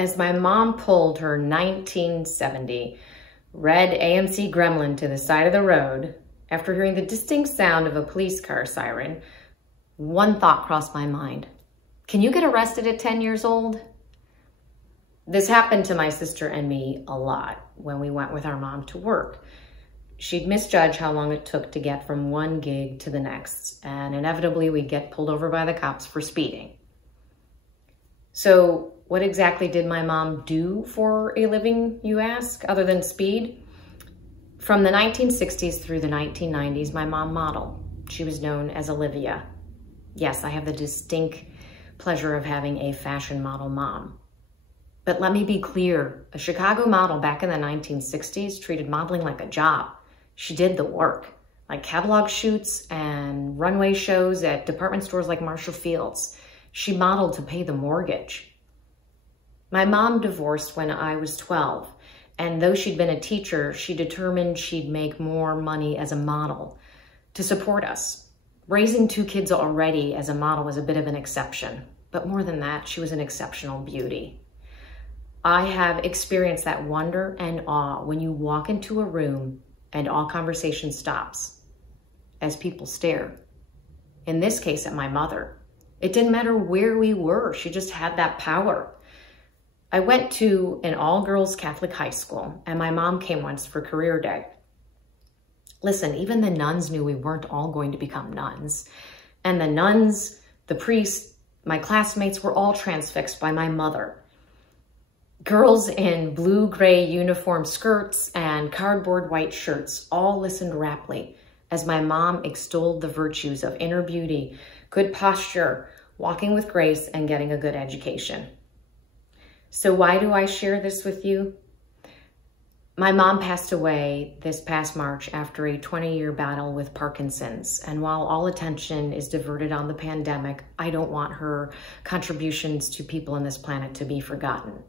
as my mom pulled her 1970 red AMC Gremlin to the side of the road, after hearing the distinct sound of a police car siren, one thought crossed my mind. Can you get arrested at 10 years old? This happened to my sister and me a lot when we went with our mom to work. She'd misjudge how long it took to get from one gig to the next, and inevitably we'd get pulled over by the cops for speeding. So what exactly did my mom do for a living, you ask, other than speed? From the 1960s through the 1990s, my mom modeled. She was known as Olivia. Yes, I have the distinct pleasure of having a fashion model mom. But let me be clear, a Chicago model back in the 1960s treated modeling like a job. She did the work, like catalog shoots and runway shows at department stores like Marshall Field's. She modeled to pay the mortgage. My mom divorced when I was 12, and though she'd been a teacher, she determined she'd make more money as a model to support us. Raising two kids already as a model was a bit of an exception, but more than that, she was an exceptional beauty. I have experienced that wonder and awe when you walk into a room and all conversation stops as people stare. In this case, at my mother. It didn't matter where we were, she just had that power. I went to an all-girls Catholic high school, and my mom came once for career day. Listen, even the nuns knew we weren't all going to become nuns. And the nuns, the priests, my classmates were all transfixed by my mother. Girls in blue-gray uniform skirts and cardboard white shirts all listened raptly as my mom extolled the virtues of inner beauty, good posture, walking with grace, and getting a good education. So why do I share this with you? My mom passed away this past March after a 20-year battle with Parkinson's. And while all attention is diverted on the pandemic, I don't want her contributions to people on this planet to be forgotten.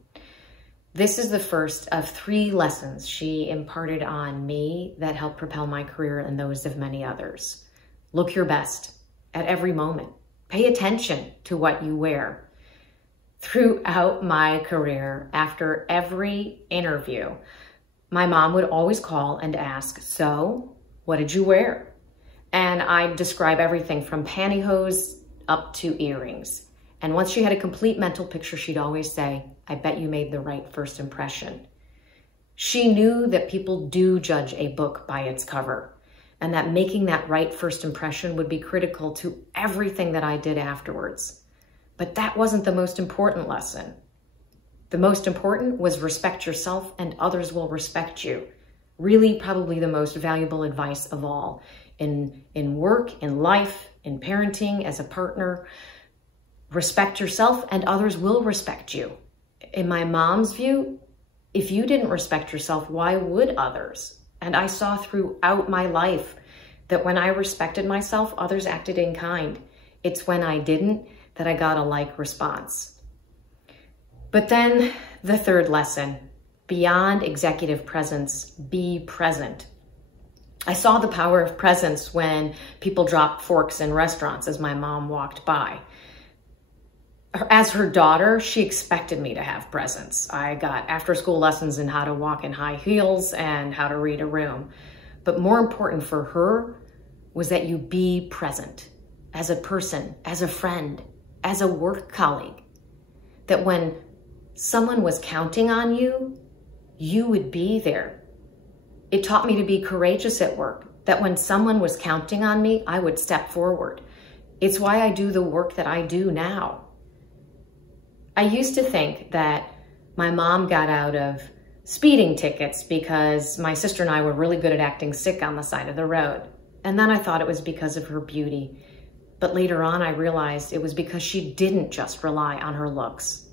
This is the first of 3 lessons she imparted on me that helped propel my career and those of many others. Look your best at every moment. Pay attention to what you wear. Throughout my career, after every interview, my mom would always call and ask, so what did you wear? And I'd describe everything from pantyhose up to earrings. And once she had a complete mental picture, she'd always say, I bet you made the right first impression. She knew that people do judge a book by its cover, and that making that right first impression would be critical to everything that I did afterwards. But that wasn't the most important lesson. The most important was respect yourself and others will respect you. Really, probably the most valuable advice of all in work, in life, in parenting, as a partner. Respect yourself and others will respect you. In my mom's view, if you didn't respect yourself, why would others? And I saw throughout my life that when I respected myself, others acted in kind. It's when I didn't that I got a like response. But then the third lesson, beyond executive presence, be present. I saw the power of presence when people dropped forks in restaurants as my mom walked by. As her daughter, she expected me to have presence. I got after-school lessons in how to walk in high heels and how to read a room. But more important for her was that you be present as a person, as a friend, as a work colleague. That when someone was counting on you, you would be there. It taught me to be courageous at work, that when someone was counting on me, I would step forward. It's why I do the work that I do now. I used to think that my mom got out of speeding tickets because my sister and I were really good at acting sick on the side of the road. And then I thought it was because of her beauty. But later on, I realized it was because she didn't just rely on her looks.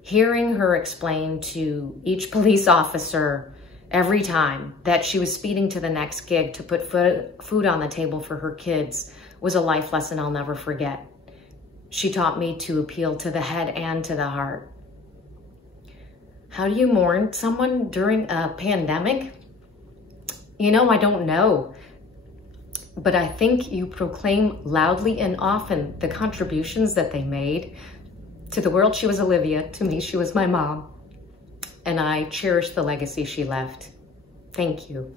Hearing her explain to each police officer every time that she was speeding to the next gig to put food on the table for her kids was a life lesson I'll never forget. She taught me to appeal to the head and to the heart. How do you mourn someone during a pandemic? You know, I don't know. But I think you proclaim loudly and often the contributions that they made To the world, she was Olivia. To me, she was my mom. And I cherish the legacy she left. Thank you.